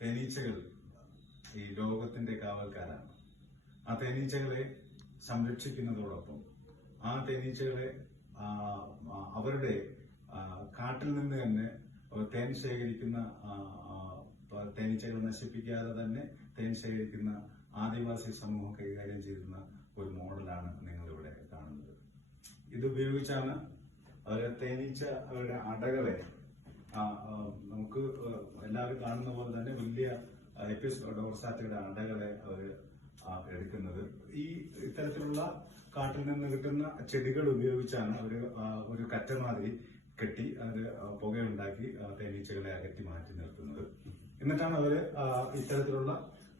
തേനീച്ചകൾ ഈ ലോകത്തിന്റെ കാവൽക്കാരാണ്. ആ തേനീച്ചകളെ സംരക്ഷിക്കുന്നതോടൊപ്പം ആ തേനീച്ചകളെ അവരുടെ കാട്ടിൽ നിന്ന് തന്നെ തേൻ ശേഖരിക്കുന്ന തേനീച്ചകളെ നശിപ്പിക്കാതെ തന്നെ തേൻ ശേഖരിക്കുന്ന ആദിവാസി സമൂഹം കൈകാര്യം ചെയ്യുന്ന ഒരു മോഡലാണ് നിങ്ങളിവിടെ കാണുന്നത്. ഇത് ഉപയോഗിച്ചാണ് അവരെ തേനീച്ച അവരുടെ അടകളെ നമുക്ക് എല്ലാവരും കാണുന്ന പോലെ തന്നെ വലിയ എപ്പിസ് ഡോർസാറ്റയുടെ അണ്ടകളെ അവർ എടുക്കുന്നത്. ഈ ഇത്തരത്തിലുള്ള കാട്ടിൽ നിന്ന് കിട്ടുന്ന ചെടികൾ ഉപയോഗിച്ചാണ് അവർ ഒരു കറ്റമാതിരി കെട്ടി അത് പുകയുണ്ടാക്കി തേനീച്ചകളെ അകറ്റി മാറ്റി നിർത്തുന്നത്. എന്നിട്ടാണ് അവർ ഇത്തരത്തിലുള്ള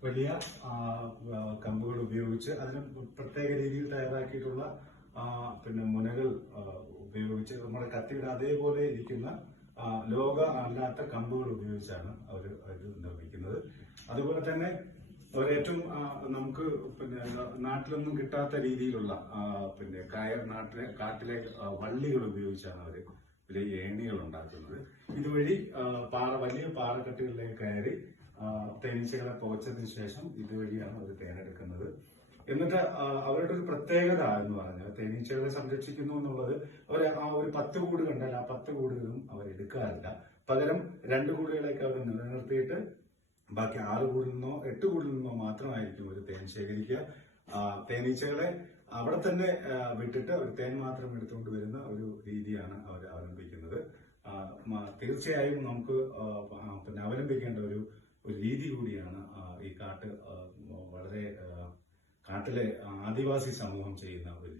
വലിയ കമ്പുകൾ ഉപയോഗിച്ച് അതിന് പ്രത്യേക രീതിയിൽ തയ്യാറാക്കിയിട്ടുള്ള പിന്നെ മുനകൾ ഉപയോഗിച്ച് നമ്മുടെ കത്തിയുടെ അതേപോലെ ഇരിക്കുന്ന ലോക അല്ലാത്ത കമ്പുകൾ ഉപയോഗിച്ചാണ് അവർ ഇത് നിർമ്മിക്കുന്നത്. അതുപോലെ തന്നെ ഒരു ഏറ്റവും നമുക്ക് പിന്നെ നാട്ടിലൊന്നും കിട്ടാത്ത രീതിയിലുള്ള പിന്നെ കയർ നാട്ടിലെ കാട്ടിലെ വള്ളികൾ ഉപയോഗിച്ചാണ് അവർ വലിയ ഏണികൾ ഉണ്ടാക്കുന്നത്. ഇതുവഴി പാറ വലിയ പാറക്കെട്ടുകളിലേക്ക് കയറി തേനീച്ചകളെ പുകച്ചതിന് ശേഷം ഇതുവഴിയാണ് അവർ തേനെടുക്കുന്നത്. എന്നിട്ട് അവരുടെ ഒരു പ്രത്യേകത എന്ന് പറഞ്ഞാൽ തേനീച്ചകളെ സംരക്ഷിക്കുന്നു എന്നുള്ളത് അവർ ആ ഒരു പത്ത് കൂട് കണ്ടാൽ ആ പത്ത് കൂടുകളും അവർ എടുക്കാറില്ല. പകരം രണ്ട് കൂടുകളൊക്കെ അവർ നിലനിർത്തിയിട്ട് ബാക്കി ആറ് കൂടിൽ നിന്നോ എട്ട് കൂടിൽ നിന്നോ മാത്രമായിരിക്കും ഒരു തേൻ ശേഖരിക്കുക. തേനീച്ചകളെ അവിടെ തന്നെ വിട്ടിട്ട് ഒരു തേൻ മാത്രം എടുത്തുകൊണ്ട് വരുന്ന ഒരു രീതിയാണ് അവർ അവലംബിക്കുന്നത്. തീർച്ചയായും നമുക്ക് പിന്നെ അവലംബിക്കേണ്ട ഒരു ഒരു രീതി കൂടിയാണ് ഈ കാട്ട് വളരെ ആ, കാട്ടിലെ ആദിവാസി സമൂഹം ചെയ്യുന്ന ഒരു